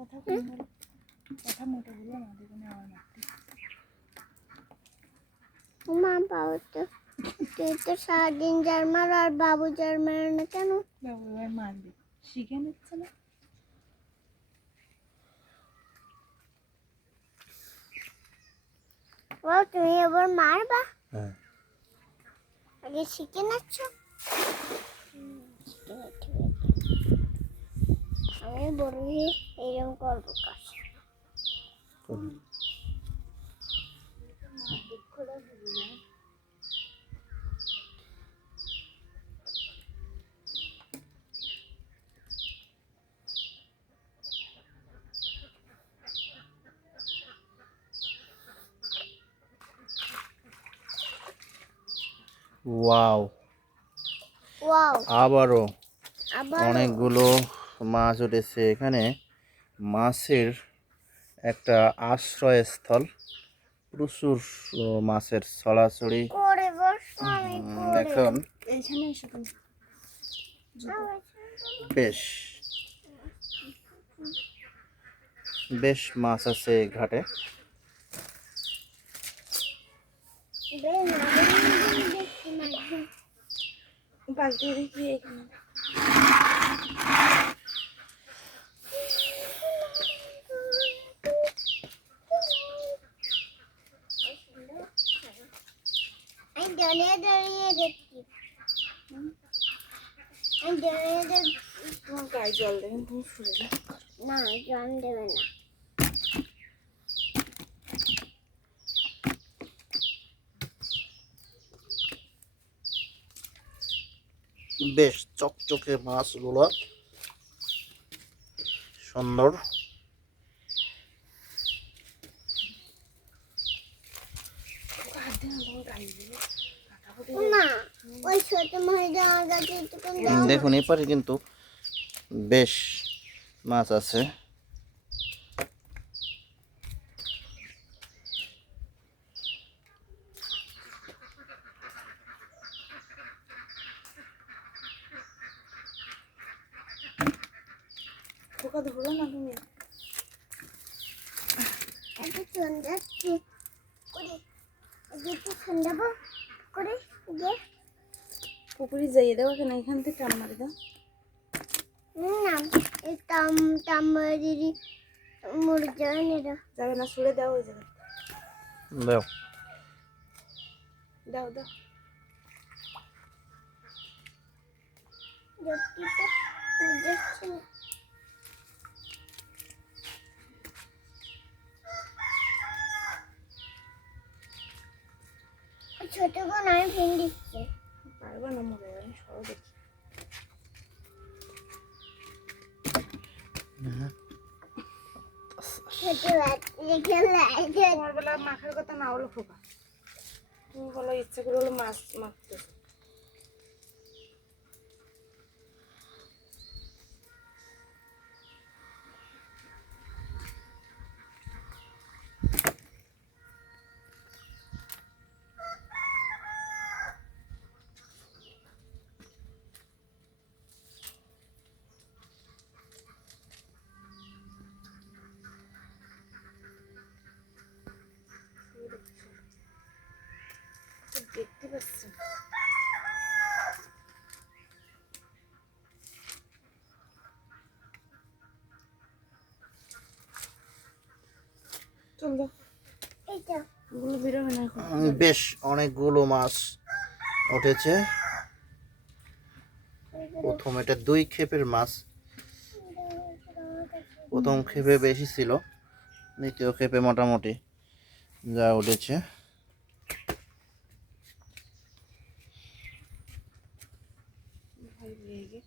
কথা কম বলো, কথা মোটা বলো না, দেখুন আমার মারতে। মা বাবু তো তুই তো সারাদিন জার্মার আর বাবু জার্মার না কেন? বাবু এবার মারবে, শিখে নিচ্ছে না। ও তুমি এবার মারবা? হ্যাঁ। আগে শিখে নিচ্ছ? আমি বড় হয়ে এইরকম করবো কাজ। ওয়াও, ওয়াও, আবারও আবার অনেকগুলো মাছ উঠেছে এখানে। মাছের একটা আশ্রয়স্থল, প্রচুর মাছের ছড়াছড়ি। করে বসো, আমি করে এখন এইখানে এসে তুমি বেশ বেশ মাছ আছে ঘাটে। বালতি দেখি এখানে। আমি দাঁড়িয়ে দাঁড়িয়ে দেখছি। আমি দাঁড়িয়ে দেখছি। তোমার গায়ে জল দেবেন, তুমি সরে যাও। না, জল দেবে না। বেশ চকচকে মাছগুলো, সুন্দর। হাত দিয়ে না, তোমার গায়ে দিয়ে কাটা ফুটে মা, ওই ছোট মহিলা আমার কাছে একটুখানি দাও। দেখুন এপারে কিন্তু বেশ মাছ আছে। খোকা ধরো না তুমি। একটু সন্ধ্যা করে একটু সন্ধ্যা করে দিয়ে পুকুরে যাইয়ে দেবো কেন, এখান থেকে টান মারি দাও। না, এই দিদি মরে যাবে না এরা। যাবে না, সরে দাও ওই জায়গা। দাও। দাও দাও। দেখতে তো দেখছি না। ছোট কোন আমি ফিন দিচ্ছি। পারবে না, মরে যাবে, সরো দেখি। ছোট বাচ্চা খেলে তোমার বেলা মাখার কথা না হলো খোকা, তুমি বলো ইচ্ছে করে হলো মাছ মাখতে। দেখতে পাচ্ছি চল দাও, এইটা ওগুলো বেরোবে না এখন। বেশ অনেকগুলো মাছ উঠেছে। প্রথম এটা 2 ক্ষেপের মাছ। প্রথম ক্ষেপে বেশি ছিল, দ্বিতীয় ক্ষেপে মোটামুটি যা উঠেছে। ভাই লেগে